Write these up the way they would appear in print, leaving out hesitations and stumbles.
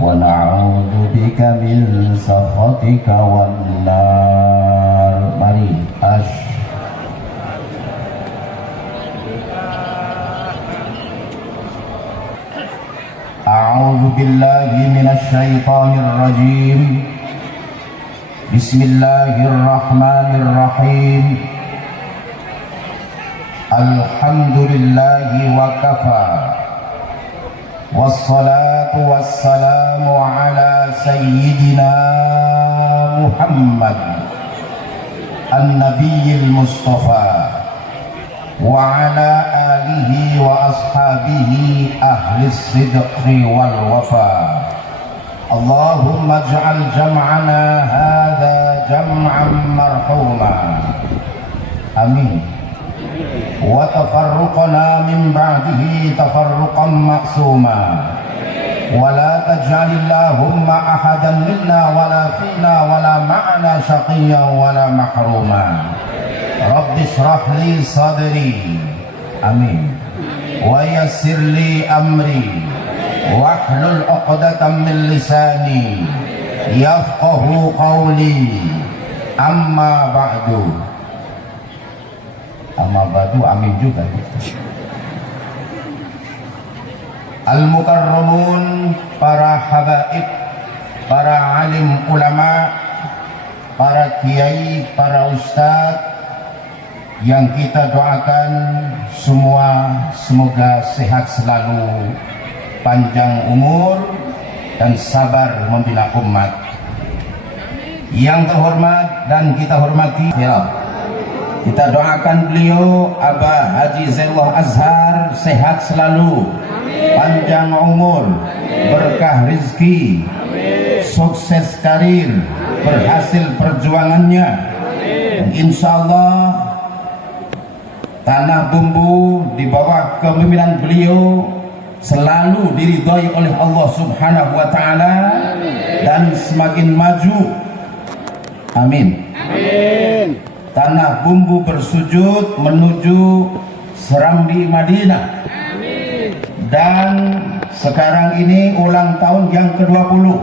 ونعوذ بك من سخطك والنار. Mari أعوذ بالله من الشيطان الرجيم. بسم الله الرحمن الرحيم. الحمد لله وكفى والصلاة والسلام على سيدنا محمد النبي المصطفى وعلى آله وأصحابه أهل الصدق والوفاء. اللهم اجعل جمعنا هذا جمعا مرحوما آمين، وتفرقنا من بعده تفرقا معصوما، ولا تجعل اللهم أحدا منا ولا فينا ولا معنا شقيا ولا محروما. رب اشرح لي صدري آمين، ويسر لي أمري، واحلل عقدة من لساني يفقه قولي. أما بعد amin juga. Al-mukarramun, para habaib, para alim ulama, para kiai, para ustadz yang kita doakan semua semoga sehat selalu, panjang umur dan sabar membina umat. Yang terhormat dan kita hormati, kita doakan beliau Abah Haji Zailullah Azhar sehat selalu, panjang umur, berkah rezeki, sukses karir, berhasil perjuangannya. Insya Allah Tanah Bumbu di bawah kepemimpinan beliau selalu diridhai oleh Allah Subhanahu wa Ta'ala dan semakin maju. Amin. Amin. Tanah Bumbu bersujud menuju Serambi Madinah. Amin. Dan sekarang ini ulang tahun yang ke-20.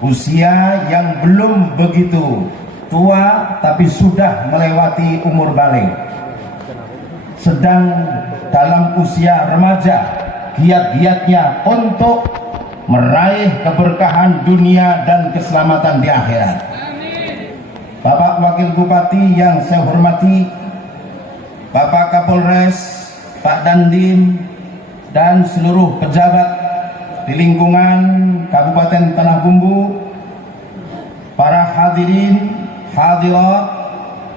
Usia yang belum begitu tua tapi sudah melewati umur balik. Sedang dalam usia remaja, giat-giatnya untuk meraih keberkahan dunia dan keselamatan di akhirat. Bapak Wakil Bupati yang saya hormati, Bapak Kapolres, Pak Dandim, dan seluruh pejabat di lingkungan Kabupaten Tanah Bumbu, para hadirin, hadirat,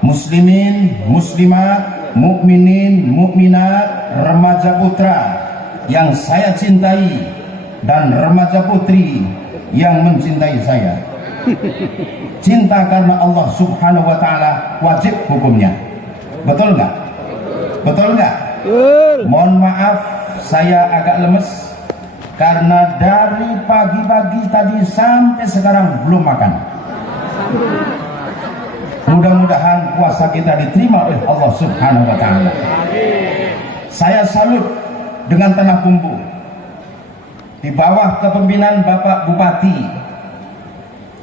muslimin, muslimat, mukminin, mukminat, remaja putra yang saya cintai dan remaja putri yang mencintai saya. Cinta karena Allah Subhanahu wa Ta'ala wajib hukumnya. Betul nggak? Betul nggak? Mohon maaf saya agak lemes karena dari pagi-pagi tadi sampai sekarang belum makan. Mudah-mudahan puasa kita diterima oleh Allah Subhanahu wa Ta'ala. Saya salut dengan Tanah Bumbu di bawah kepemimpinan Bapak Bupati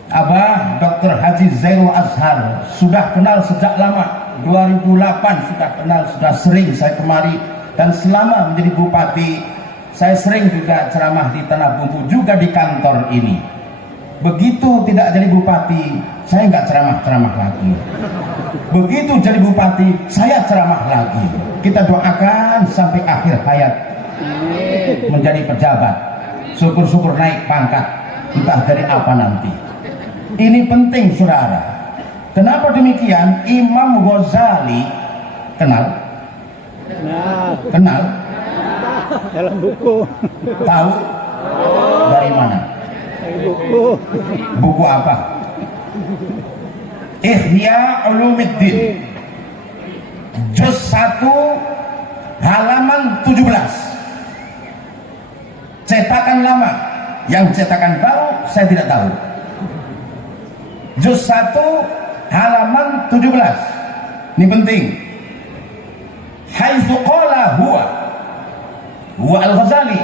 Abah Dr. Haji Zailullah Azhar. Sudah kenal sejak lama, 2008 sudah kenal, sudah sering saya kemari. Dan selama menjadi bupati saya sering juga ceramah di Tanah Bumbu, juga di kantor ini. Begitu tidak jadi bupati saya nggak ceramah-ceramah lagi. Begitu jadi bupati saya ceramah lagi. Kita doakan sampai akhir hayat menjadi pejabat, syukur-syukur naik pangkat, entah dari apa nanti. Ini penting saudara. Kenapa demikian? Imam Ghazali kenal? Kenal? Dalam buku. Tahu? Dari mana? Dari buku. Buku apa? Ihya Ulumuddin, juz 1 halaman 17. Cetakan lama, yang cetakan baru saya tidak tahu. Juz 1 halaman 17. Ini penting. Haitsu qala huwa Al-Ghazali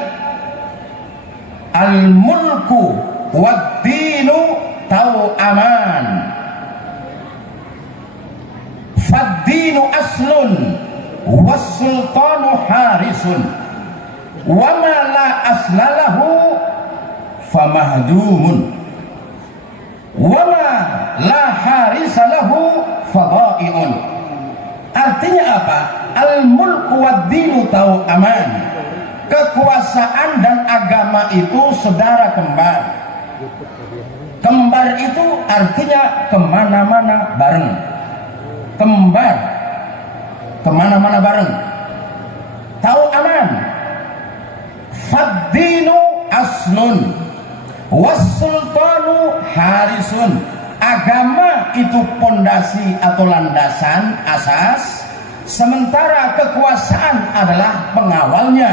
al-mulku wad-dinu tau'aman fad-dinu aslun was-sultanu harisun wa ma la aslalahu famahdumun wa ma la harisalahu fadai'un. Artinya apa? Al-mulku wad-dinu tau'aman. Kekuasaan dan agama itu saudara kembar. Kembar itu artinya kemana-mana bareng. Kembar kemana-mana bareng. Tau'aman. Fad-dinu aslun was-sultanu harisun. Agama itu pondasi atau landasan asas, sementara kekuasaan adalah pengawalnya.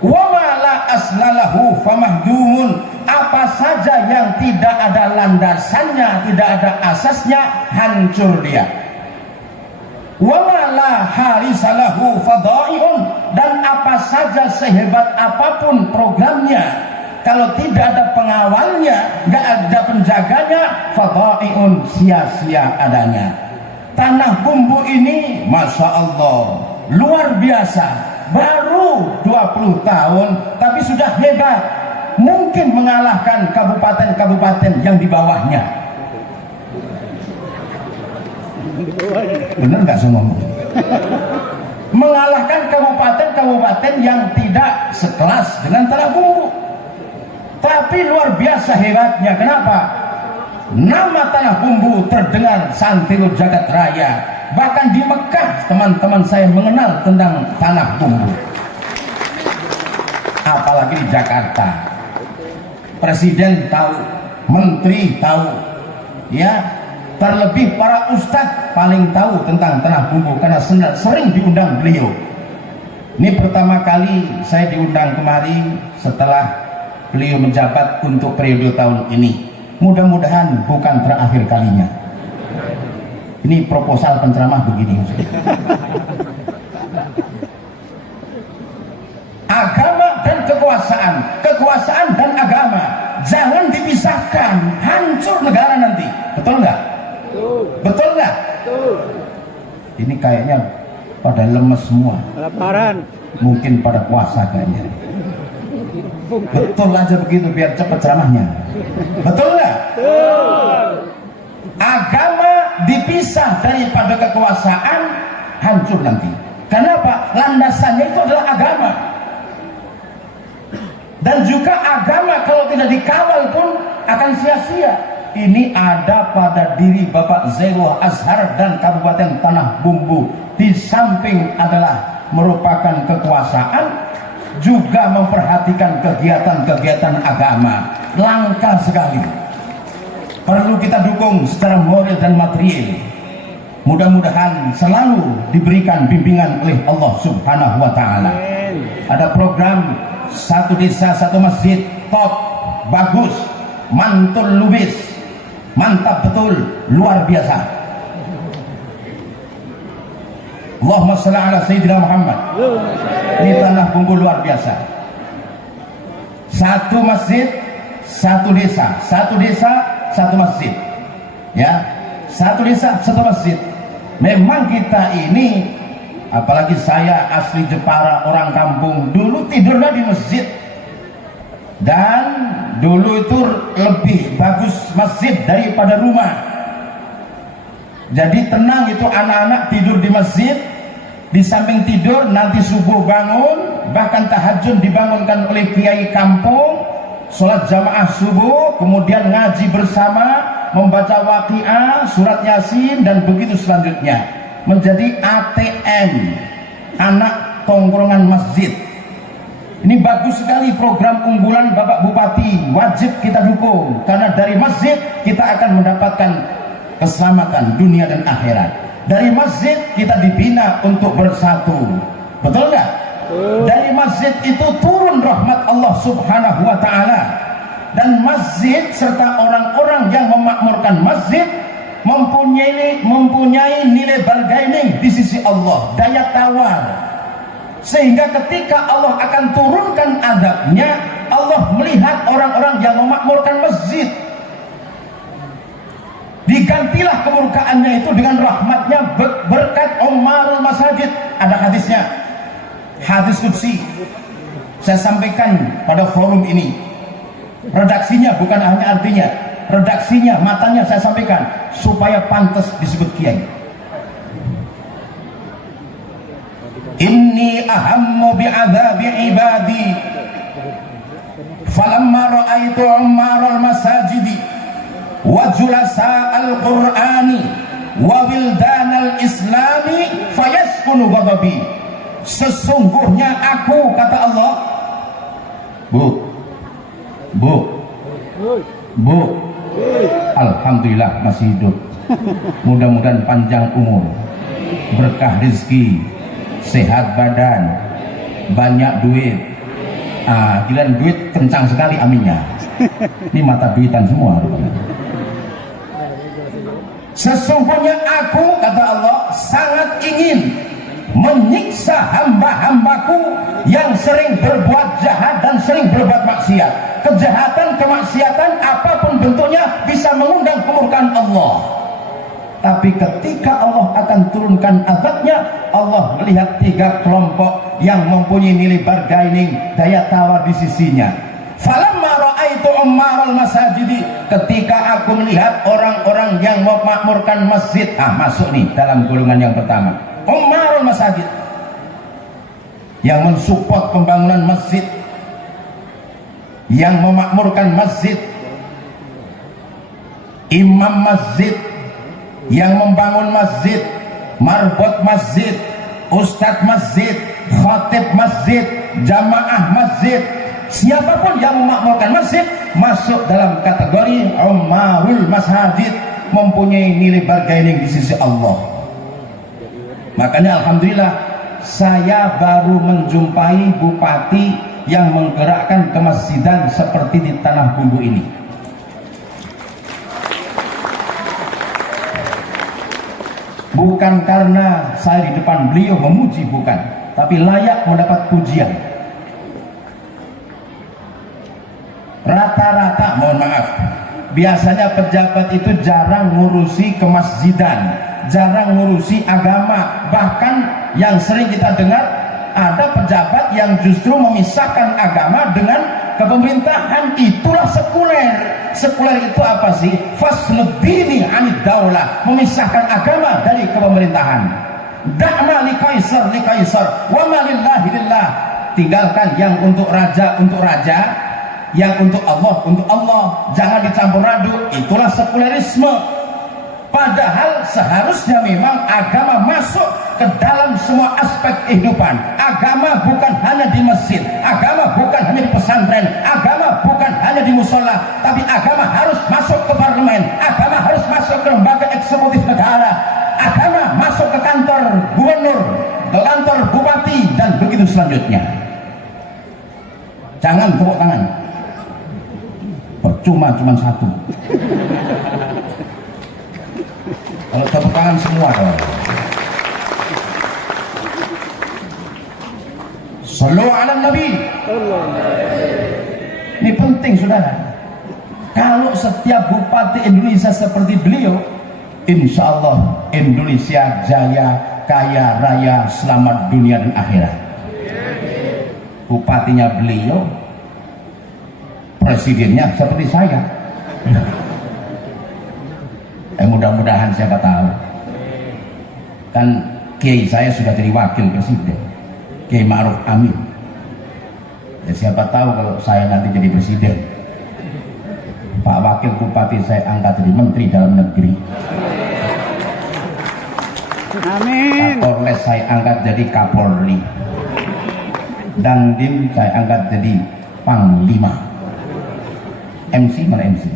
Wa ma la aslalahu famahdumun. Apa saja yang tidak ada landasannya, tidak ada asasnya, hancur dia. Wa ma la harisalahu fadai'un. Dan apa saja sehebat apapun programnya, kalau tidak ada pengawalnya, nggak ada penjaganya, fadai'un, sia-sia adanya. Tanah Bumbu ini, Masya Allah, luar biasa. Baru 20 tahun, tapi sudah hebat. Mungkin mengalahkan kabupaten-kabupaten yang di bawahnya. Bener nggak saya ngomong? Mengalahkan kabupaten-kabupaten yang tidak sekelas dengan Tanah Bumbu. Tapi luar biasa hebatnya. Kenapa? Nama Tanah Bumbu terdengar santero jagat raya. Bahkan di Mekah teman-teman saya mengenal tentang Tanah Bumbu. Apalagi di Jakarta. Presiden tahu, menteri tahu, ya, terlebih para ustadz paling tahu tentang Tanah Bumbu karena sering diundang beliau. Ini pertama kali saya diundang kemari setelah beliau menjabat untuk periode tahun ini. Mudah-mudahan bukan terakhir kalinya. Ini proposal penceramah begini. Agama dan kekuasaan, kekuasaan dan agama jangan dipisahkan, hancur negara nanti. Betul nggak? Betul nggak? Ini kayaknya pada lemes semua. Laparan. Mungkin pada puasa kayaknya. Betul aja begitu biar cepat ceramahnya. Betul nggak? Agama dipisah daripada kekuasaan, hancur nanti. Kenapa? Landasannya itu adalah agama. Dan juga agama kalau tidak dikawal pun akan sia-sia. Ini ada pada diri Bapak Zailul Azhar dan Kabupaten Tanah Bumbu. Di samping adalah merupakan kekuasaan, juga memperhatikan kegiatan-kegiatan agama. Langka sekali. Perlu kita dukung secara moral dan material. Mudah-mudahan selalu diberikan bimbingan oleh Allah Subhanahu wa Ta'ala. Ada program satu desa satu masjid, top, bagus, mantul lubis, mantap betul, luar biasa. Allahumma shalli ala Sayyidina Muhammad. Ini Tanah Bumbu luar biasa. Satu masjid, satu desa, satu desa, satu masjid. Ya, satu desa, satu masjid. Memang kita ini, apalagi saya asli Jepara, orang kampung, dulu tidurnya di masjid. Dan dulu itu lebih bagus masjid daripada rumah. Jadi tenang itu anak-anak tidur di masjid. Di samping tidur nanti subuh bangun, bahkan tahajud dibangunkan oleh kiai kampung, sholat jamaah subuh, kemudian ngaji bersama, membaca waqiah, surat yasin, dan begitu selanjutnya. Menjadi ATM, anak tongkrongan masjid. Ini bagus sekali program unggulan Bapak Bupati, wajib kita dukung. Karena dari masjid kita akan mendapatkan keselamatan dunia dan akhirat. Dari masjid kita dibina untuk bersatu. Betul nggak? Dari masjid itu turun rahmat Allah Subhanahu wa Ta'ala. Dan masjid serta orang-orang yang memakmurkan masjid mempunyai nilai bargaining di sisi Allah, daya tawar. Sehingga ketika Allah akan turunkan azabnya, Allah melihat orang-orang yang memakmurkan masjid. Digantilah kemurkaannya itu dengan rahmatnya berkat umarul masajid. Ada hadisnya, hadis qudsi. Saya sampaikan pada forum ini. Redaksinya bukan hanya artinya, redaksinya, matanya saya sampaikan supaya pantas disebut kiai. Inni ahammu bi'adzabi ibadi falamma ra'aitu umaral masajidi wa julasa'al qur'ani wa wildanal islami fayaskunu ghadabi. Sesungguhnya aku, kata Allah, Bu, alhamdulillah masih hidup, mudah-mudahan panjang umur, berkah rezeki, sehat badan, banyak duit. Giliran duit kencang sekali aminnya. Ini mata duitan semua. Sesungguhnya aku, kata Allah, sangat ingin menyiksa hamba-hambaku yang sering berbuat jahat dan sering berbuat maksiat. Kejahatan, kemaksiatan apapun bentuknya bisa mengundang kemurkaan Allah. Tapi ketika Allah akan turunkan azabnya, Allah melihat 3 kelompok yang mempunyai nilai bargaining, daya tawar di sisinya. Falamma ra'aitu ummaral masajidi, ketika aku melihat orang-orang yang memakmurkan masjid, masuk nih dalam golongan yang pertama, ummarul masajid, yang mensupport pembangunan masjid, yang memakmurkan masjid, imam masjid, yang membangun masjid, marbot masjid, ustadz masjid, khatib masjid, jamaah masjid, siapapun yang memakmurkan masjid masuk dalam kategori umarul masajid, mempunyai nilai bargaining di sisi Allah. Makanya alhamdulillah saya baru menjumpai bupati yang menggerakkan kemasjidan seperti di Tanah Bumbu ini. Bukan karena saya di depan beliau memuji, bukan, tapi layak mendapat pujian. Rata-rata, mohon maaf, biasanya pejabat itu jarang ngurusi kemasjidan, jarang ngurusi agama. Bahkan yang sering kita dengar, ada pejabat yang justru memisahkan agama dengan kepemerintahan. Itulah sekuler. Sekuler itu apa sih? Fasluddini anid daulah, memisahkan agama dari kepemerintahan. Da'ma li kaisar wa ma lillahi lillah. Tinggalkan yang untuk raja, yang untuk Allah. Jangan dicampur aduk. Itulah sekulerisme. Padahal seharusnya memang agama masuk ke dalam semua aspek kehidupan. Agama bukan hanya di masjid, agama bukan hanya di pesantren, agama bukan hanya di musola, tapi agama harus masuk ke parlemen, agama harus masuk ke lembaga eksekutif negara, agama masuk ke kantor gubernur, ke kantor bupati, dan begitu selanjutnya. Jangan tepuk tangan, percuma cuma satu. Kalau tepuk tangan semua dong. Sallu ala Nabi. Ini penting, saudara. Kalau setiap bupati Indonesia seperti beliau, insya Allah Indonesia jaya, kaya raya, selamat dunia dan akhirat. Bupatinya beliau, presidennya seperti saya. Mudah-mudahan, siapa tahu. Kan kiai saya sudah jadi wakil presiden, Kiai Ma'ruf Amin. Ya, siapa tahu kalau saya nanti jadi presiden, Pak Wakil Bupati saya angkat jadi Menteri Dalam Negeri. Amin. Kapolres saya angkat jadi Kapolri. Dandim saya angkat jadi Panglima. MC mana MC?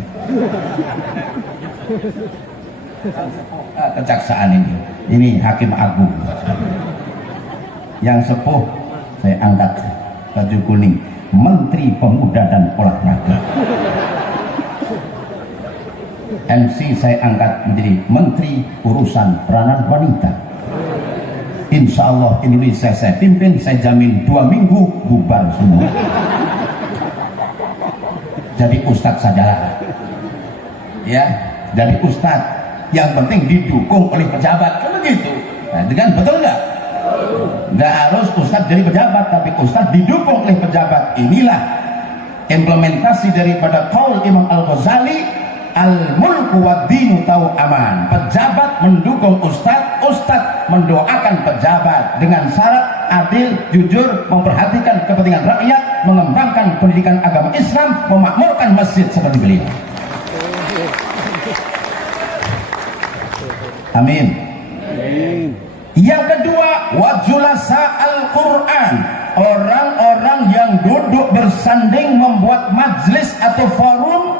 Kejaksaan ini Hakim Agung. Yang sepuh saya angkat baju kuning, Menteri Pemuda dan Olahraga. MC saya angkat menjadi Menteri Urusan Peranan Wanita. Insya Allah Indonesia saya pimpin, saya jamin 2 minggu bubar semua. Jadi ustadz saja, ya, jadi ustadz. Yang penting didukung oleh pejabat, kan begitu. Nah, dengan betul nggak? Nggak harus ustadz jadi pejabat, tapi ustadz didukung oleh pejabat. Inilah implementasi daripada qaul Imam Al-Ghazali, al-mulku wad-dinu tau aman. Pejabat mendukung ustadz, ustadz mendoakan pejabat dengan syarat adil, jujur, memperhatikan kepentingan rakyat, mengembangkan pendidikan agama Islam, memakmurkan masjid seperti beliau. Amin. Yang kedua, wajulasa Al-Quran, orang-orang yang duduk bersanding membuat majlis atau forum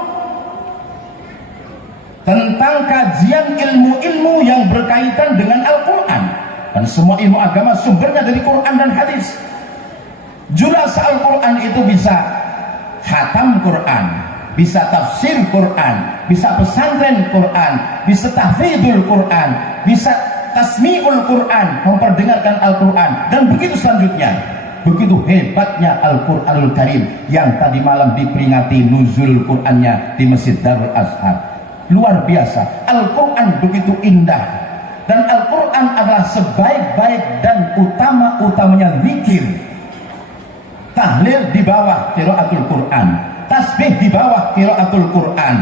tentang kajian ilmu-ilmu yang berkaitan dengan Al-Quran. Dan semua ilmu agama sumbernya dari Quran dan hadis. Julasa Al-Quran itu bisa khatam Quran, bisa tafsir Quran, bisa pesantren Quran, bisa tahfidzul Quran, bisa tasmi'ul Quran, memperdengarkan Al-Quran, dan begitu selanjutnya. Begitu hebatnya Al-Quranul Karim yang tadi malam diperingati nuzul Qurannya di Masjid Darul Azhar. Luar biasa. Al-Quran begitu indah, dan Al-Quran adalah sebaik-baik dan utama-utamanya zikir. Tahlil di bawah qiraatul Quran, tasbih di bawah qiraatul Quran,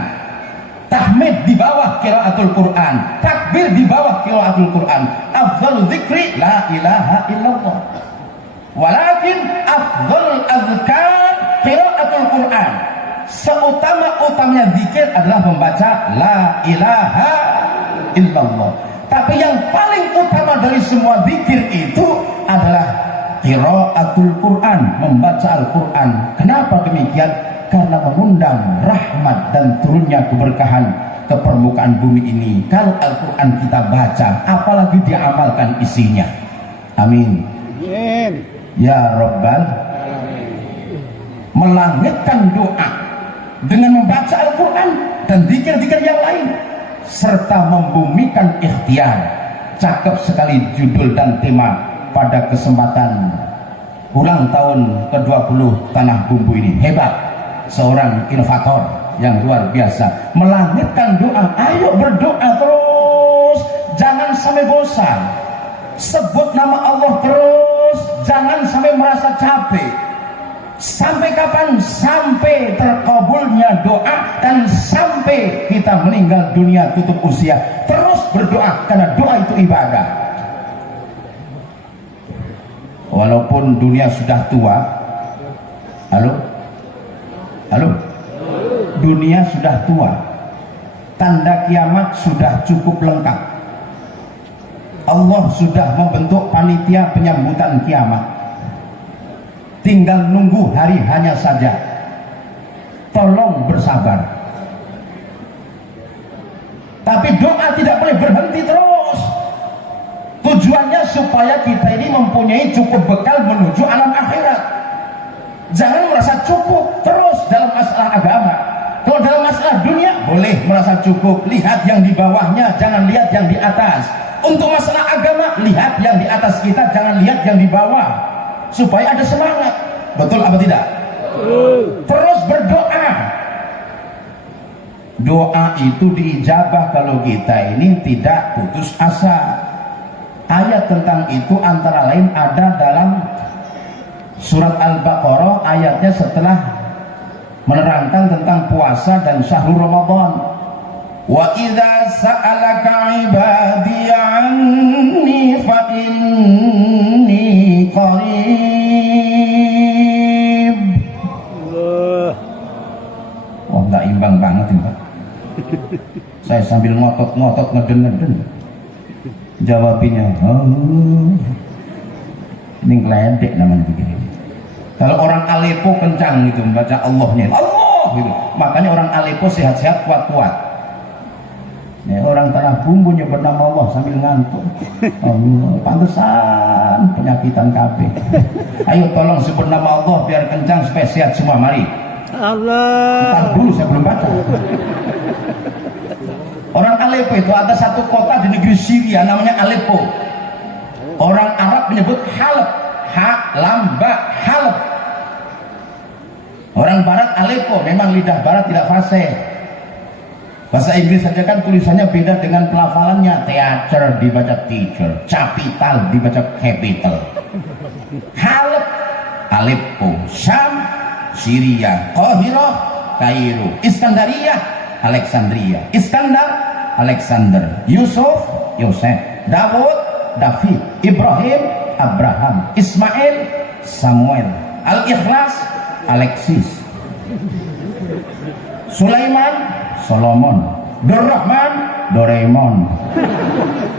tahmid di bawah qiraatul Quran, takbir di bawah qiraatul Quran. Afdhalul dzikri la ilaha illallah, walakin afdhalul azkar qiraatul Quran. Seutama-utamanya zikir adalah membaca la ilaha illallah. Tapi yang paling utama dari semua zikir itu adalah qiraatul Quran, membaca Al-Quran. Kenapa demikian? Karena mengundang rahmat dan turunnya keberkahan ke permukaan bumi ini. Kalau Al-Quran kita baca, apalagi diamalkan isinya. Amin. Ya Rabbal Alamin. Melangitkan doa dengan membaca Al-Quran dan zikir-zikir yang lain, serta membumikan ikhtiar. Cakep sekali judul dan tema pada kesempatan ulang tahun ke-20 Tanah Bumbu ini. Hebat, seorang inovator yang luar biasa. Melangitkan doa, ayo berdoa terus, jangan sampai bosan. Sebut nama Allah terus, jangan sampai merasa capek. Sampai kapan? Sampai terkabulnya doa dan sampai kita meninggal dunia tutup usia. Terus berdoa, karena doa itu ibadah. Walaupun dunia sudah tua, halo, dunia sudah tua, tanda kiamat sudah cukup lengkap. Allah sudah membentuk panitia penyambutan kiamat. Tinggal nunggu hari hanya saja. Tolong bersabar. Tapi doa tidak boleh berhenti terus. Tujuannya supaya kita ini mempunyai cukup bekal menuju alam akhirat. Jangan merasa cukup terus dalam masalah agama. Kalau dalam masalah dunia boleh merasa cukup, lihat yang di bawahnya, jangan lihat yang di atas. Untuk masalah agama, lihat yang di atas kita, jangan lihat yang di bawah, supaya ada semangat. Betul apa tidak? Terus berdoa. Doa itu diijabah kalau kita ini tidak putus asa. Ayat tentang itu antara lain ada dalam surat Al-Baqarah, ayatnya setelah menerangkan tentang puasa dan syahrul Ramadan. Wa idza sa'alaka 'ibadi 'anni fa inni qarib. Wah, nggak imbang banget ini, Pak. Saya sambil ngotot-ngotot ngeden-ngeden. Jawabinnya, ini ngeledek namanya begini. Kalau orang Aleppo kencang gitu membaca Allahnya, Allah gitu. Makanya orang Aleppo sehat-sehat, kuat-kuat. Ya, orang Tanah Bumbu nyebut nama Allah sambil ngantuk. Pantesan penyakitan KB. Ayo tolong sebut nama Allah biar kencang supaya sehat semua. Mari. Allah. Entar dulu, saya belum baca. Orang Aleppo itu ada satu kota di negeri Syria namanya Aleppo. Orang Arab menyebut Halab, ha lam ba Halab. Orang Barat Aleppo, memang lidah Barat tidak fasih. Bahasa Inggris saja kan tulisannya beda dengan pelafalannya. Theater dibaca teacher, capital dibaca capital. Halab, Aleppo, Syam, Syria, Qahirah, Kairo, Iskandaria, Alexandria, Iskandar, Alexander, Yusuf, Yosef, Daud, David, Ibrahim, Abraham, Ismail, Samuel, Al-Ikhlas, Alexis, Sulaiman, Solomon, Durrahman, Doraemon.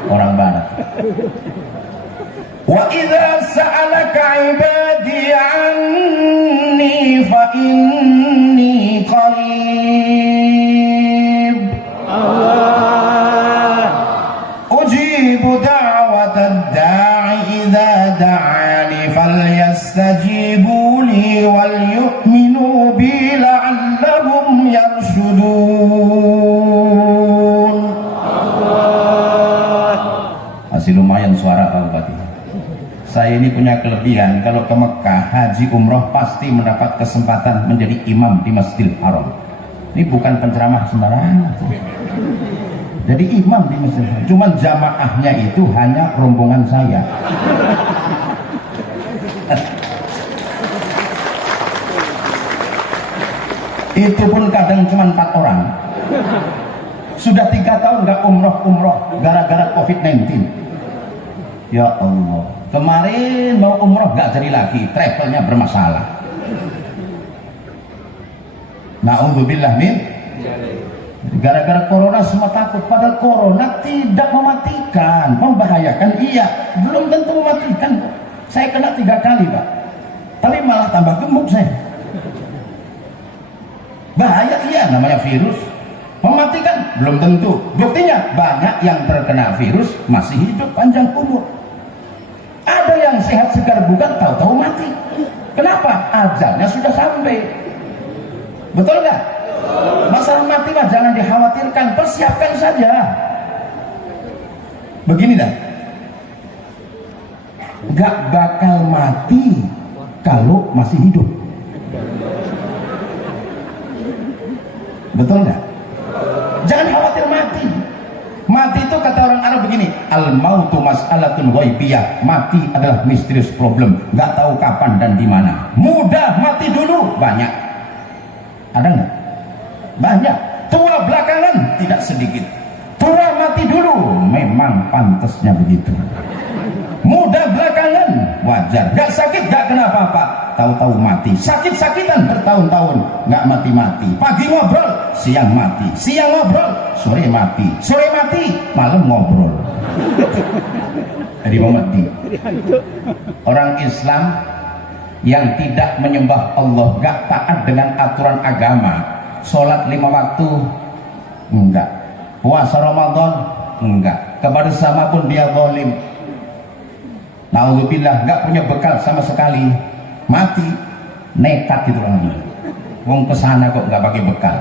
Orang Barat. Wa idza sa'alaka 'ibadi 'anni fa inni qarib. Allah. Ujibu da'watad da'i idza da'ani falyastajibu li wal yu'minu bi la'allahum yarshudun. Masih lumayan suara Pak Bupati. Saya ini punya kelebihan, kalau ke Mekah haji umroh pasti mendapat kesempatan menjadi imam di Masjidil Haram. Ini bukan penceramah sembarangan. Jadi imam di Masjidil Haram. Cuman jamaahnya itu hanya rombongan saya. Itu pun kadang cuma 4 orang. Sudah 3 tahun nggak umroh gara-gara COVID-19. Ya Allah, kemarin mau umroh nggak jadi lagi, travelnya bermasalah. Na'udzubillah min. Gara-gara corona semua takut, padahal corona tidak mematikan, membahayakan iya, belum tentu mematikan. Saya kena 3 kali Pak, tapi malah tambah gemuk saya. Bahaya iya, namanya virus. Mematikan belum tentu. Buktinya banyak yang terkena virus masih hidup panjang umur. Ada yang sehat segar bukan, tahu-tahu mati. Kenapa? Ajalnya sudah sampai. Betul nggak? Masalah mati mah jangan dikhawatirkan, persiapkan saja. Begini dah, nggak bakal mati kalau masih hidup. Betul nggak? Jangan khawatir mati. Mati itu kata orang Arab begini, al mautu mas'alatun ghaibiyah. Mati adalah misterius problem, nggak tahu kapan dan di mana. Mudah mati dulu banyak. Ada nggak? Banyak. Tua belakangan tidak sedikit. Tua mati dulu memang pantasnya begitu. Muda belakangan wajar. Nggak sakit, nggak kena apa-apa. Tahu-tahu mati. Sakit-sakitan bertahun-tahun nggak mati-mati. Pagi ngobrol, siang mati. Siang ngobrol, sore mati. Sore mati, malam ngobrol. Jadi mati. Orang Islam yang tidak menyembah Allah, nggak taat dengan aturan agama, sholat 5 waktu enggak, puasa Ramadan enggak, kepada sama pun dia zalim. Na'udzubillah, nggak punya bekal sama sekali, mati nekat itu orang. Wong kesana kok nggak pakai bekal.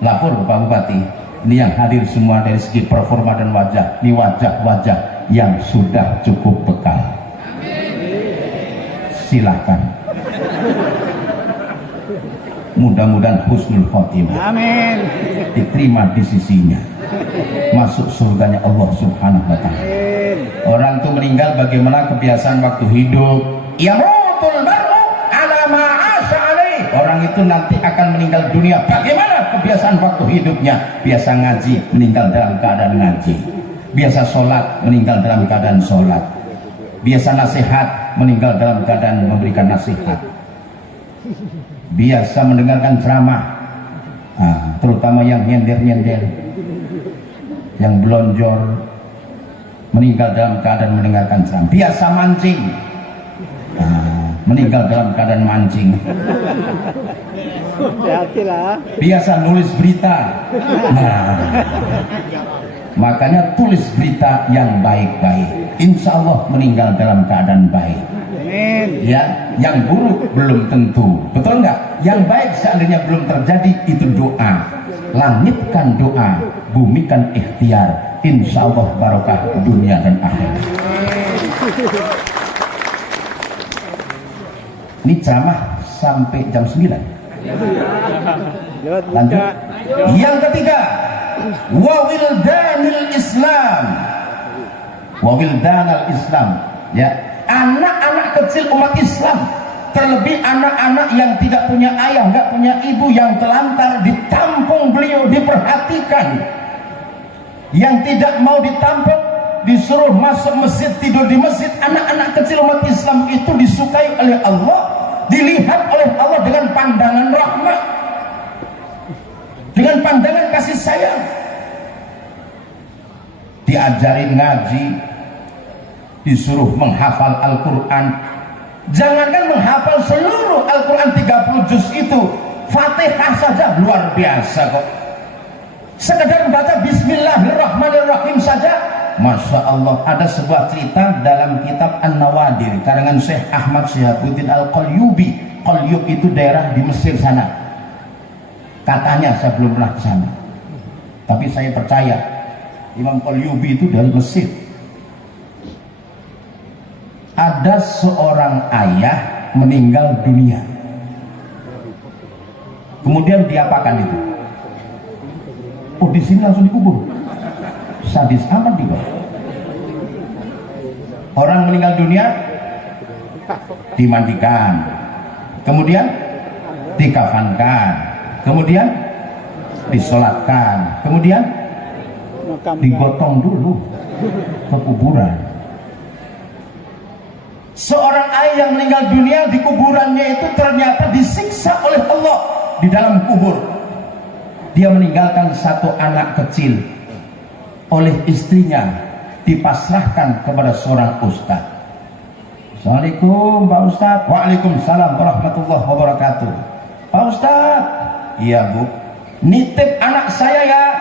Lapor Pak Bupati, ini yang hadir semua dari segi performa dan wajah, ini wajah-wajah yang sudah cukup bekal. Silahkan. Mudah-mudahan husnul khotimah. Amin. Diterima di sisinya, masuk surganya Allah Subhanahu wa Ta'ala. Orang itu meninggal bagaimana kebiasaan waktu hidup? Yamutul mar'u ala ma 'asha alaih. Orang itu nanti akan meninggal dunia bagaimana kebiasaan waktu hidupnya? Biasa ngaji, meninggal dalam keadaan ngaji. Biasa sholat, meninggal dalam keadaan sholat. Biasa nasihat, meninggal dalam keadaan memberikan nasihat. Biasa mendengarkan ceramah, terutama yang nyender-nyender, yang belonjor, meninggal dalam keadaan mendengarkan ceramah. Biasa mancing, meninggal dalam keadaan mancing. Hati-hatilah. Biasa nulis berita, makanya tulis berita yang baik-baik. Insya Allah meninggal dalam keadaan baik. Amin. Ya, yang buruk belum tentu, betul nggak? Yang baik seandainya belum terjadi, itu doa. Langitkan doa, bumikan ikhtiar. insya Allah barokah dunia dan akhirat. Ini ceramah sampai jam 9. Lanjut. Yang ketiga, wawildanil Islam. Wawildanal Islam, ya, anak-anak kecil umat Islam, terlebih anak-anak yang tidak punya ayah, nggak punya ibu, yang telantar, ditampung beliau, diperhatikan. Yang tidak mau ditampung disuruh masuk masjid, tidur di masjid. Anak-anak kecil umat Islam itu disukai oleh Allah, dilihat oleh Allah dengan pandangan rahmat, dengan pandangan kasih sayang. Diajarin ngaji, disuruh menghafal Al-Quran. Jangankan menghafal seluruh Al-Quran 30 juz itu, Fatihah saja luar biasa kok. Sekedar membaca Bismillahirrahmanirrahim saja, Masya Allah. Ada sebuah cerita dalam kitab An-Nawadir karangan Syekh Ahmad Syihabuddin Al-Qalyubi. Qalyub itu daerah di Mesir sana. Katanya, saya belum pernah ke sana, tapi saya percaya Imam Qalyubi itu dari Mesir. Ada seorang ayah meninggal dunia, kemudian diapakan itu? Oh, di sini langsung dikubur. Sadis amat juga. Orang meninggal dunia dimandikan, kemudian dikafankan, kemudian disolatkan, kemudian digotong dulu ke kuburan. Seorang ayah yang meninggal dunia, di kuburannya itu ternyata disiksa oleh Allah di dalam kubur. Dia meninggalkan satu anak kecil, oleh istrinya dipasrahkan kepada seorang ustaz. Assalamualaikum Pak Ustaz. Waalaikumsalam warahmatullahi wabarakatuh. Pak Ustaz, iya Bu, nitip anak saya ya.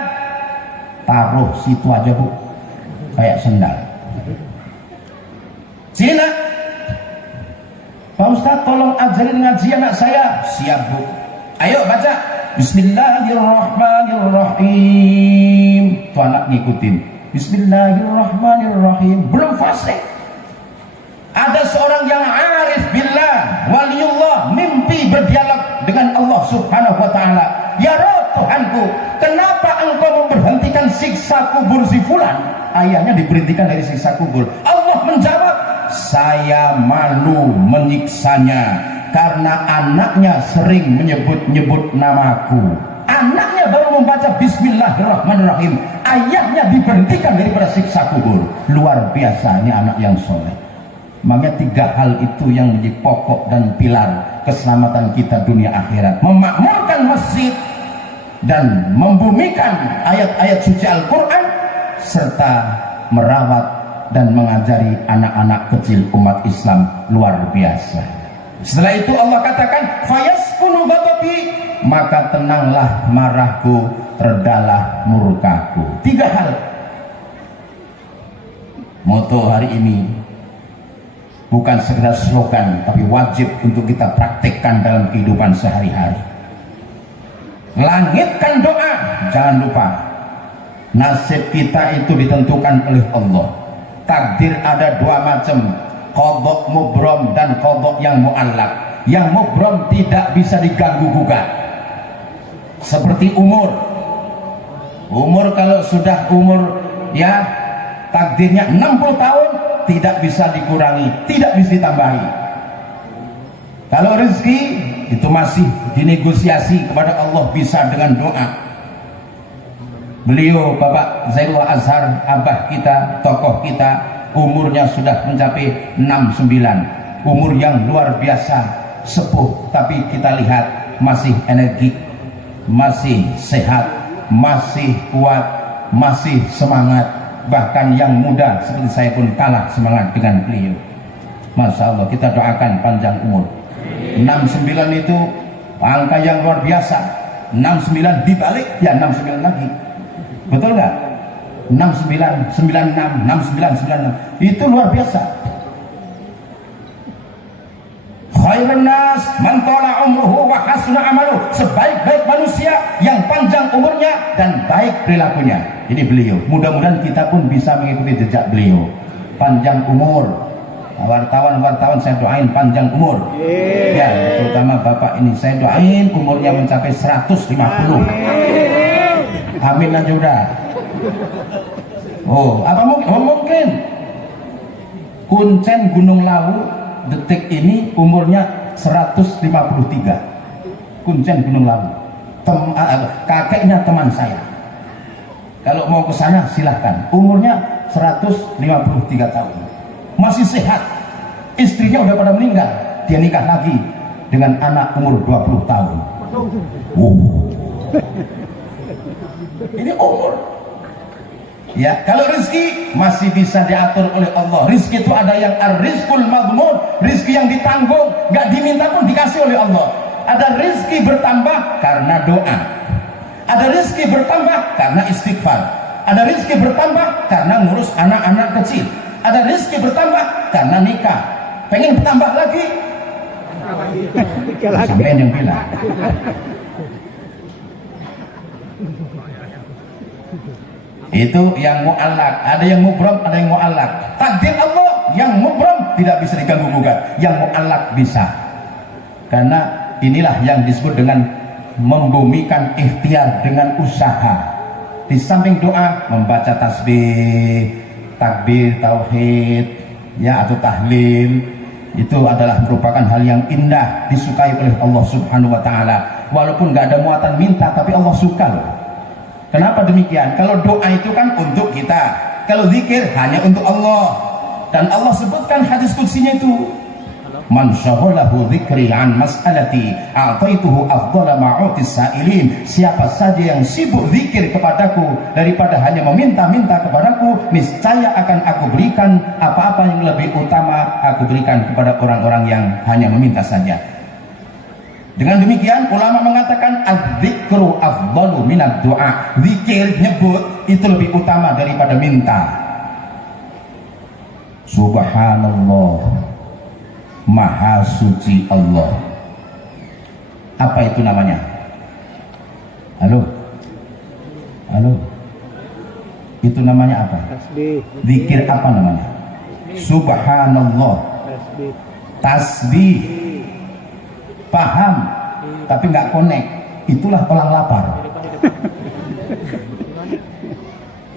Taruh situ aja Bu, kayak sendal. Sini nak, Pak Ustaz tolong ajarin ngaji anak saya. Siap Bu. Ayo baca Bismillahirrahmanirrahim. Tuh anak ngikutin Bismillahirrahmanirrahim, belum fasih. Ada seorang yang arif billah, waliullah, mimpi berdialog dengan Allah subhanahu wa ta'ala. Ya Rabb, Tuhanku, kenapa engkau memberhentikan siksa kubur si fulan? Ayahnya diberhentikan dari siksa kubur. Allah menjawab, saya malu menyiksanya karena anaknya sering menyebut-nyebut namaku. Anaknya baru membaca Bismillahirrahmanirrahim, ayahnya diberhentikan daripada siksa kubur. Luar biasa, ini anak yang soleh. Makanya 3 hal itu yang menjadi pokok dan pilar keselamatan kita dunia akhirat: memakmurkan masjid dan membumikan ayat-ayat suci Al-Quran, serta merawat dan mengajari anak-anak kecil umat Islam. Luar biasa. Setelah itu Allah katakan, fayaskunu ghadabi, maka tenanglah marahku, redalah murkaku. 3 hal. Moto hari ini bukan sekedar slogan, tapi wajib untuk kita praktikkan dalam kehidupan sehari-hari. Langitkan doa, jangan lupa nasib kita itu ditentukan oleh Allah. Takdir ada 2 macam, qadha mubram dan qadha yang mu'allaq. Yang mubram tidak bisa diganggu gugat, seperti umur. Umur kalau sudah umur, ya takdirnya 60 tahun, tidak bisa dikurangi, tidak bisa ditambahi. Kalau rezeki itu masih dinegosiasi kepada Allah, bisa dengan doa. Beliau Bapak Zainul Azhar, abah kita, tokoh kita, umurnya sudah mencapai 69, umur yang luar biasa, sepuh, tapi kita lihat masih energi, masih sehat, masih kuat, masih semangat. Bahkan yang muda seperti saya pun kalah semangat dengan beliau. Masya Allah, kita doakan panjang umur. 69 itu angka yang luar biasa. 69 dibalik, ya 69 lagi. Betul nggak? 69, 96, 69, 96. Itu luar biasa. Khairun nas man tala umruhu wa hasuna amaluh. Sebaik-baik manusia yang panjang umurnya, dan baik perilakunya. Ini beliau. Mudah-mudahan kita pun bisa mengikuti jejak beliau. Panjang umur. Wartawan saya doain panjang umur. Ya, terutama Bapak ini saya doain umurnya mencapai 150. Amin aja udah. Oh, apa mungkin? Oh, mungkin. Kuncen Gunung Lawu detik ini umurnya 153. Kuncen Gunung Lawu. Kakeknya teman saya. Kalau mau ke sana silahkan. Umurnya 153 tahun. Masih sehat. Istrinya udah pada meninggal. Dia nikah lagi dengan anak umur 20 tahun. Ini umur. Ya, kalau rezeki masih bisa diatur oleh Allah. Rezeki itu ada yang ar-rizqul madmun, rezeki yang ditanggung, nggak diminta pun dikasih oleh Allah. Ada rezeki bertambah karena doa. Ada rezeki bertambah karena istighfar. Ada rezeki bertambah karena ngurus anak-anak kecil. Ada rezeki bertambah karena nikah. Pengen bertambah lagi? Sampai yang bilang. Itu yang mu'allak. Ada yang mubram, ada yang mu'allak. Takdir Allah yang mubram tidak bisa diganggu gugat, yang mu'allak bisa. Karena inilah yang disebut dengan membumikan ikhtiar dengan usaha. Di samping doa membaca tasbih, takbir, tauhid, ya, atau tahlil, itu adalah merupakan hal yang indah, disukai oleh Allah Subhanahu wa taala. Walaupun nggak ada muatan minta, tapi Allah suka loh. Kenapa demikian? Kalau doa itu kan untuk kita, kalau zikir hanya untuk Allah. Dan Allah sebutkan hadis qudsinya itu, man syaghalahu dzikri an mas'alati a'taituhu afdhala ma'utis sa'ilin. Siapa saja yang sibuk zikir kepadaku daripada hanya meminta-minta kepadaku, niscaya akan aku berikan apa-apa yang lebih utama, aku berikan kepada orang-orang yang hanya meminta saja. Dengan demikian ulama mengatakan az-zikru afdalu minad du'a. Zikir, nyebut itu lebih utama daripada minta. Subhanallah, Maha suci Allah. Apa itu namanya? Halo? Halo? Itu namanya apa? Tasbih. Zikir apa namanya? Subhanallah. Tasbih. Tasbih. Paham, tapi nggak connect. Itulah orang lapar.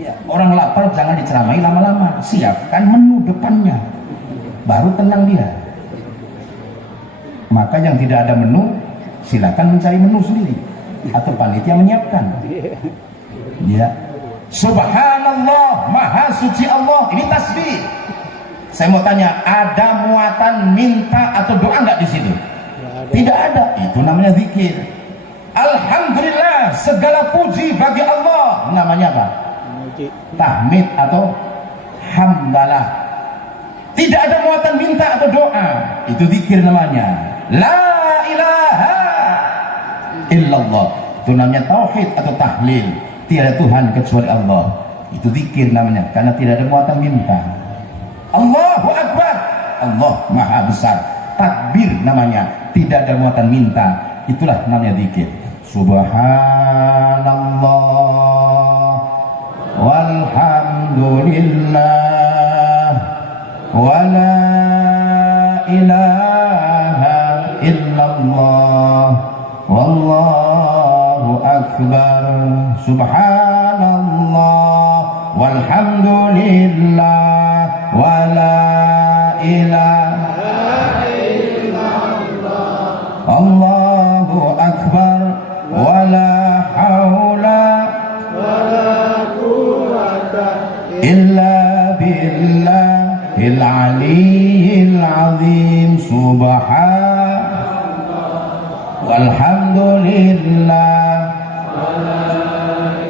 Ya, orang lapar jangan diceramai lama-lama. Siapkan menu depannya, baru tenang dia. Maka yang tidak ada menu, silakan mencari menu sendiri atau panitia menyiapkan. Ya, Subhanallah, Maha suci Allah. Ini tasbih. Saya mau tanya, ada muatan minta atau doa nggak di situ? Tidak ada. Itu namanya zikir. Alhamdulillah, segala puji bagi Allah. Namanya apa? Tahmid atau hamdalah. Tidak ada muatan minta atau doa. Itu zikir namanya. La ilaha illallah. Itu namanya tauhid atau tahlil. Tiada Tuhan kecuali Allah. Itu zikir namanya, karena tidak ada muatan minta. Allahu Akbar, Allah Maha Besar. Takbir namanya, tidak ada muatan minta. Itulah namanya zikir. Subhanallah walhamdulillah wala ilaha illallah wallahu akbar. Subhanallah walhamdulillah wala ilaha Allahu akbar wala haula wala quwwata illa billahil aliyyil azim. Subhanallah walhamdulillah wala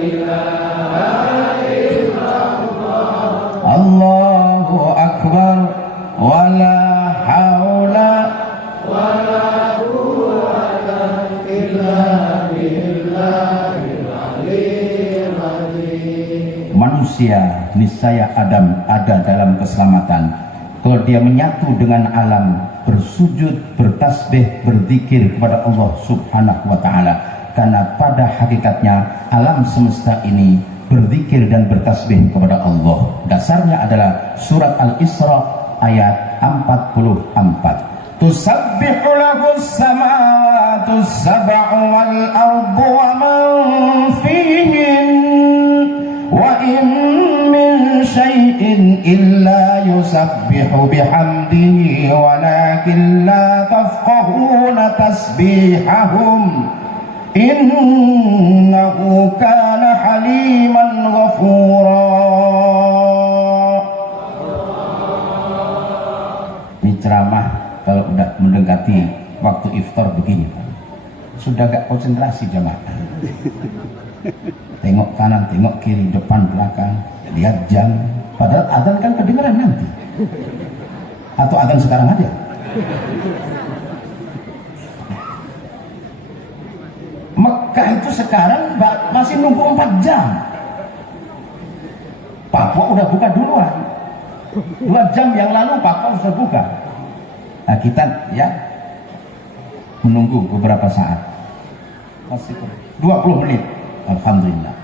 ilaha illallah Allahu akbar wala haula wala manusia niscaya Adam ada dalam keselamatan kalau dia menyatu dengan alam, bersujud, bertasbih, berzikir kepada Allah Subhanahu wa taala. karena pada hakikatnya alam semesta ini berzikir dan bertasbih kepada Allah. Dasarnya adalah surat Al-Isra ayat 44. Tusabbihu lahus samawati sab'u wal ardu wa man fihin wa in min syai'in illa yusabbihu bihamdihi walakin la tafqahuna tasbihahum innahu kana haliman ghafura. Ini ceramah kalau udah mendekati waktu iftar begini, sudah gak konsentrasi jamaah. Tengok kanan, tengok kiri, depan, belakang, lihat jam. Padahal adzan kan kedengaran nanti. Atau adzan sekarang aja. Mekah itu sekarang masih nunggu 4 jam. Papua udah buka duluan. 2 jam yang lalu Papua sudah buka. Nah kita ya menunggu beberapa saat. Masih 20 menit. Alhamdulillah.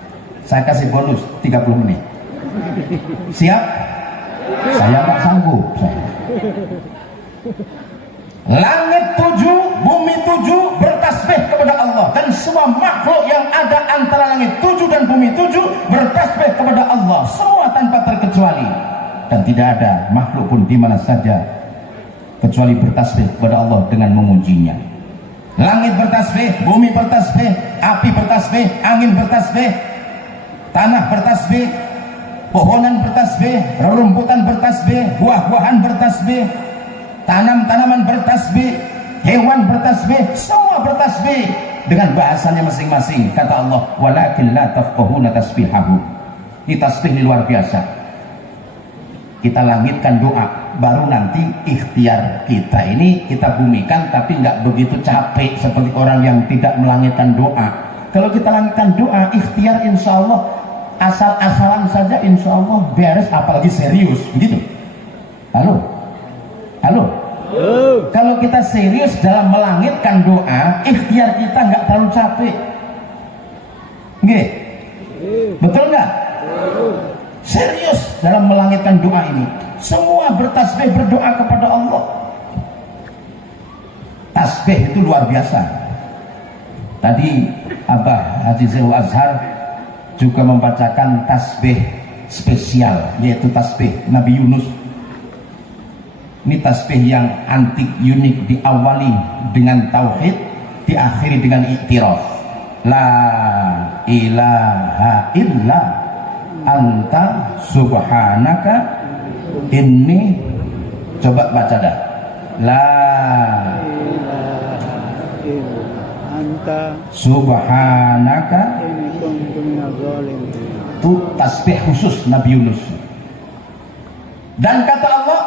Saya kasih bonus 30 menit. Siap? Saya nggak sanggup. Langit 7, bumi 7 bertasbih kepada Allah, dan semua makhluk yang ada antara langit 7 dan bumi 7 bertasbih kepada Allah, semua tanpa terkecuali. Dan tidak ada makhluk pun di mana saja kecuali bertasbih kepada Allah dengan memujinya. Langit bertasbih, bumi bertasbih, api bertasbih, angin bertasbih, tanah bertasbih, pohonan bertasbih, rerumputan bertasbih, buah-buahan bertasbih, tanam-tanaman bertasbih, hewan bertasbih, semua bertasbih dengan bahasanya masing-masing. Kata Allah, walakin la tafqahuna tasbihahum. Ini tasbih luar biasa. Kita langitkan doa, baru nanti ikhtiar kita ini kita bumikan, tapi nggak begitu capek seperti orang yang tidak melangitkan doa. Kalau kita langitkan doa, ikhtiar insya Allah asal-asalan saja insya Allah beres, apalagi serius begitu. Halo? Kalau kita serius dalam melangitkan doa, ikhtiar kita nggak terlalu capek. Nggih? Betul nggak? Serius dalam melangitkan doa ini, semua bertasbih berdoa kepada Allah. Tasbih itu luar biasa. Tadi Abah Haji Zul Azhar juga membacakan tasbih spesial, yaitu tasbih Nabi Yunus. Ini tasbih yang antik, unik, diawali dengan tauhid, diakhiri dengan iktiraf. La ilaha illa anta subhanaka inni, coba baca dah, la anta subhanaka inni kuntu minadh dhalimin. Itu tasbih khusus Nabi Yunus. Dan kata Allah,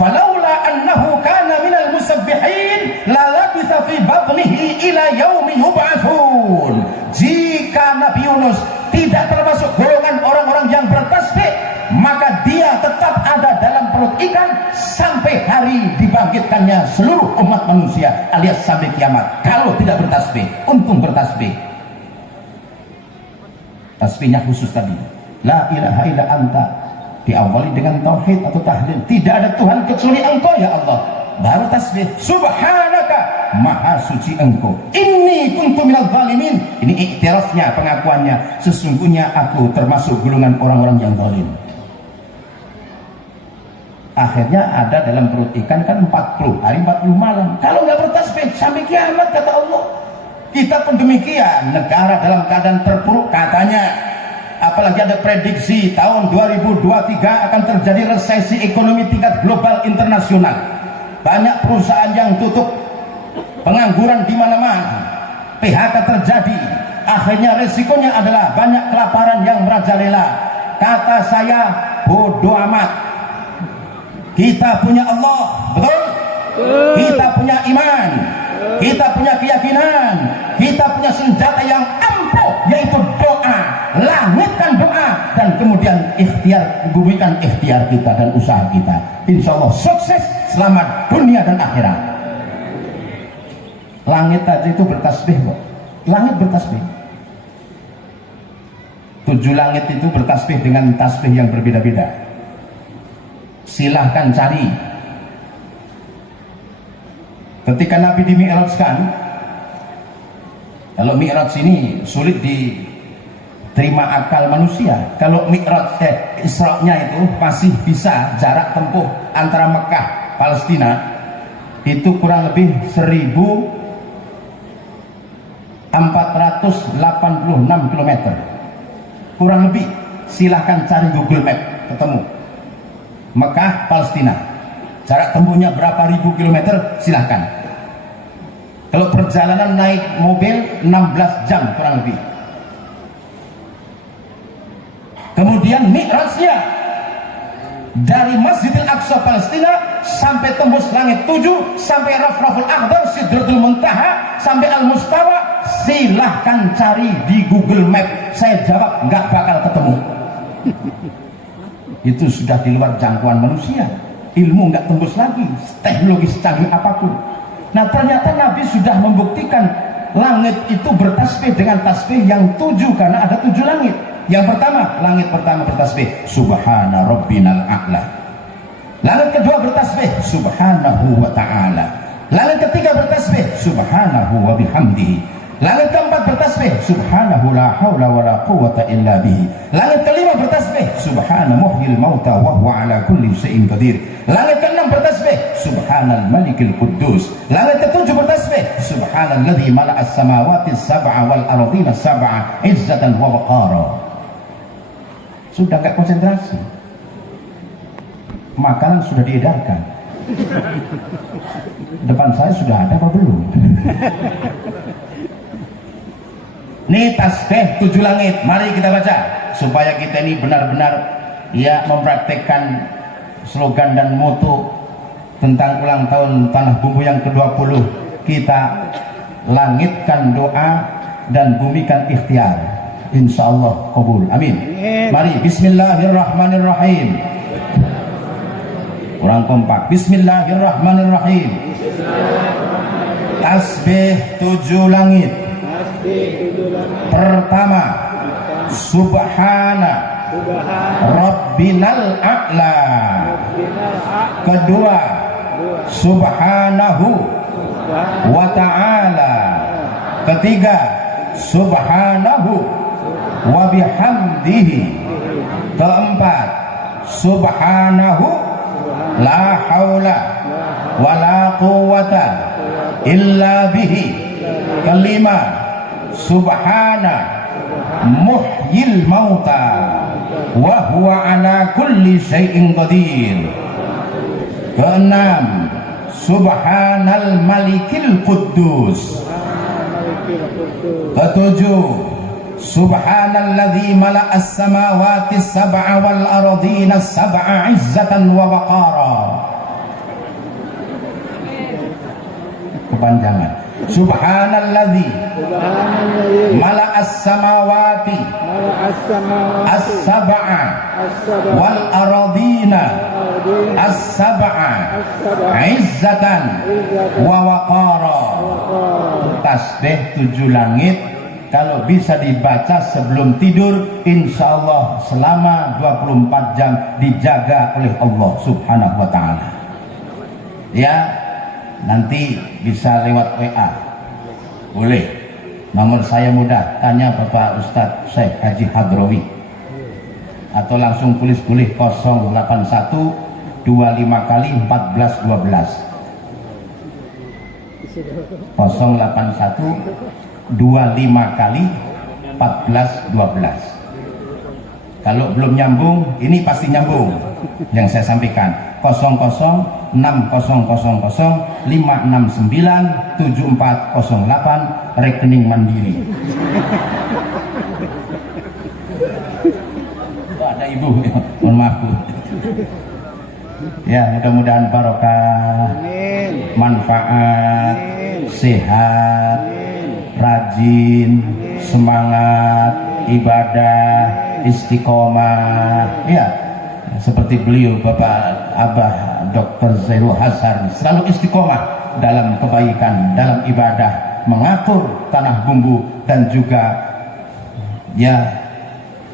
falaula annahu kana minal musabbihin la labitha fi batnihi ila yaumi yub'atsun. Jika Nabi Yunus tidak termasuk golongan orang-orang yang bertasbih, maka dia tetap ada dalam perut ikan sampai hari dibangkitkannya seluruh umat manusia, alias sampai kiamat. Kalau tidak bertasbih, untung bertasbih. Tasbihnya khusus tadi, la ilaha illa anta, diawali dengan tauhid atau tahlil, tidak ada Tuhan kecuali Engkau ya Allah. Baru tasbih, subhanaka, maha suci Engkau, inni kuntu minadh dhalimin. Ini iktirafnya, pengakuannya, sesungguhnya aku termasuk golongan orang-orang yang zalim. Akhirnya ada dalam perut ikan kan 40 hari 40 malam. Kalau nggak bertasbih sampai kiamat kata Allah. Kita pun demikian, negara dalam keadaan terpuruk katanya. Apalagi ada prediksi tahun 2023 akan terjadi resesi ekonomi tingkat global internasional. Banyak perusahaan yang tutup, pengangguran di mana-mana, PHK terjadi. Akhirnya resikonya adalah banyak kelaparan yang merajalela. Kata saya, bodoh amat. Kita punya Allah, betul? Kita punya iman, kita punya keyakinan, kita punya senjata yang ampuh, yaitu doa. Langitkan doa dan kemudian ikhtiar, bumikan ikhtiar kita dan usaha kita. Insya Allah sukses, selamat dunia dan akhirat. Langit tadi itu bertasbih kok. Langit bertasbih. 7 langit itu bertasbih dengan tasbih yang berbeda-beda. Silahkan cari. Ketika Nabi di-mi'rajkan, kalau mi'raj ini sulit diterima akal manusia. Kalau mi'raj Isra-nya itu masih bisa jarak tempuh antara Mekah Palestina itu kurang lebih 1486 km. Kurang lebih, silahkan cari Google Map, ketemu Mekah Palestina, jarak tempuhnya berapa ribu kilometer, silahkan. Kalau perjalanan naik mobil 16 jam kurang lebih. Kemudian mi'rajnya dari Masjidil Aqsa Palestina sampai tembus langit 7, sampai Rafraful Akhdar, Sidratul Muntaha, sampai Al-Mustawa, silahkan cari di Google Map. Saya jawab nggak bakal ketemu. Itu sudah di luar jangkauan manusia. Ilmu nggak tembus lagi, teknologi secanggih apapun. Nah, ternyata Nabi sudah membuktikan langit itu bertasbih dengan tasbih yang 7 karena ada 7 langit. Yang pertama, langit pertama bertasbih Subhana Rabbinal A'la. Langit kedua bertasbih Subhanahu wa ta'ala. Langit ketiga bertasbih Subhanahu wa bihamdihi. Langit keempat bertasbih Subhanahu la hawla wa la quwata illa bihi. Langit kelima bertasbih Subhana muhyil mauta wa huwa ala kulli syai'in qadir. Langit keenam bertasbih Subhanal malikil quddus. Langit ketujuh bertasbih Subhanalladzi mala'as samawati sab'a wal ardina sab'a izzatan wa waqara. Sudah enggak konsentrasi. Makanan sudah diedarkan. Depan saya sudah ada apa belum? Ini tasbih 7 langit. Mari kita baca supaya kita ini benar-benar ya mempraktekkan slogan dan moto tentang ulang tahun Tanah Bumbu yang ke-20. Kita langitkan doa dan bumikan ikhtiar. Insyaallah kabul. Amin. Mari bismillahirrahmanirrahim. Kurang kompak. Bismillahirrahmanirrahim. Tasbih 7 langit. Pertama, Subhana Rabbinal A'la. Kedua, Subhanahu wa ta'ala. Ketiga, Subhanahu wa bihamdihi. Keempat, Subhanahu la haula wa la quwwata illa bihi. Kelima, Subhana muhyil mauta wa huwa ala kulli syai'in qadir. Keenam, Subhanal malikil quddus. Ketujuh, Subhanalladzi mala'as samawati sab'a wal ardina sab'a izzatan wa waqara. Kepanjangan. Subhanalladzi mala'as samawati as-sab'a wal ardina as-sab'a izzatan wa waqara. Tasbih 7 langit kalau bisa dibaca sebelum tidur, insyaallah selama 24 jam dijaga oleh Allah Subhanahu wa ta'ala. Ya, nanti bisa lewat WA, boleh. Nomor saya mudah, tanya Bapak Ustadz Syekh Haji Hadrawi, atau langsung tulis 081 25 kali 14 12. 081 25 kali 14 12. Kalau belum nyambung, ini pasti nyambung yang saya sampaikan. 00 6000 569 7408 rekening mandiri. Oh, ada ibu, mohon maaf Bu. Ya, mudah-mudahan barokah, manfaat, sehat, rajin, semangat, ibadah, istiqomah. Ya, seperti beliau Bapak Abah Dr. Zairul Hasan selalu istiqomah dalam kebaikan, dalam ibadah, mengatur Tanah Bumbu dan juga ya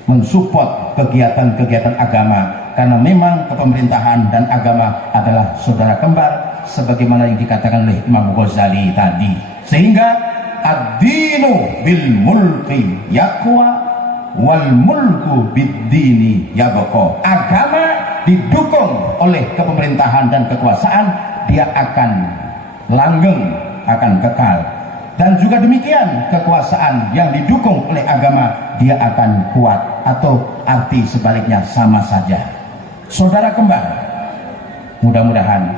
mensupport kegiatan-kegiatan agama, karena memang kepemerintahan dan agama adalah saudara kembar sebagaimana yang dikatakan oleh Imam Ghazali tadi. Sehingga ad-dinu bil mulki yaqwa wal mulku bid-dini yabqa. Agama didukung oleh kepemerintahan dan kekuasaan, dia akan langgeng, akan kekal. Dan juga demikian kekuasaan yang didukung oleh agama, dia akan kuat, atau arti sebaliknya sama saja. Saudara kembar, mudah-mudahan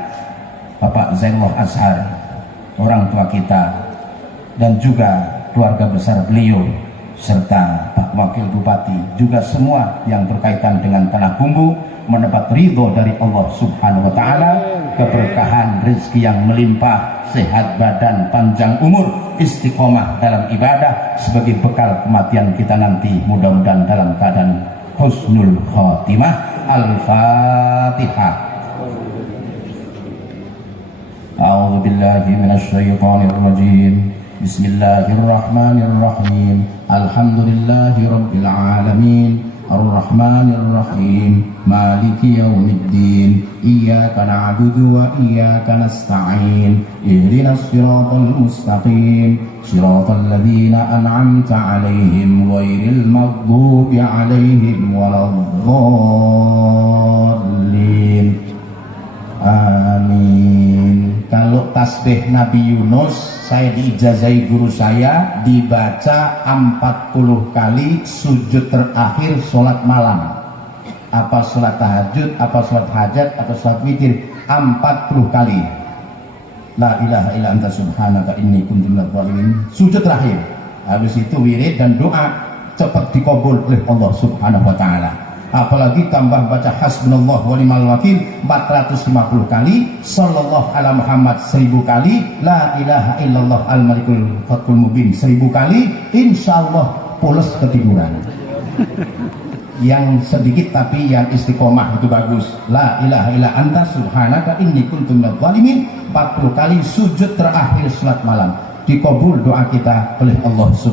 Bapak Zainullah Azhar, orang tua kita, dan juga keluarga besar beliau, serta Pak Wakil Bupati, juga semua yang berkaitan dengan Tanah Bumbu, mendapat ridho dari Allah Subhanahu wa Ta'ala, keberkahan rezeki yang melimpah, sehat badan, panjang umur, istiqomah dalam ibadah sebagai bekal kematian kita nanti, mudah-mudahan dalam keadaan husnul khatimah. Al-Fatihah. A'udzu billahi minasy syaithanir rajim. Bismillahirrahmanirrahim. Alhamdulillahi rabbil alamin. Ar-Rahmanir Rahim. Maliki yaumiddin. Iyyaka na'budu wa iyyaka nasta'in. Ihdinas siratal mustaqim. Siratal ladzina an'amta 'alaihim ghairil maghdubi 'alaihim waladdallin. Amin. Kalau tasbih Nabi Yunus, saya diijazahi guru saya dibaca 40 kali sujud terakhir sholat malam. Apa sholat tahajud, apa sholat hajat, apa sholat witir, 40 kali. La ilaha illa anta subhanaka inni kuntu minadz dzalimin. Sujud terakhir. Habis itu wirid dan doa cepat dikabul oleh Allah Subhanahu wa Ta'ala. Apalagi tambah baca hasbunallah wa ni'mal wakil 450 kali, sallallahu ala Muhammad 1000 kali, la ilaha illallah al-malikul fathul mubin 1000 kali, insyaallah pules ketiduran. Yang sedikit tapi yang istiqomah itu bagus. La ilaha illa anta subhanaka inni kuntu minadz dzalimin 40 kali sujud terakhir salat malam. Dikabul doa kita oleh Allah Subhanahu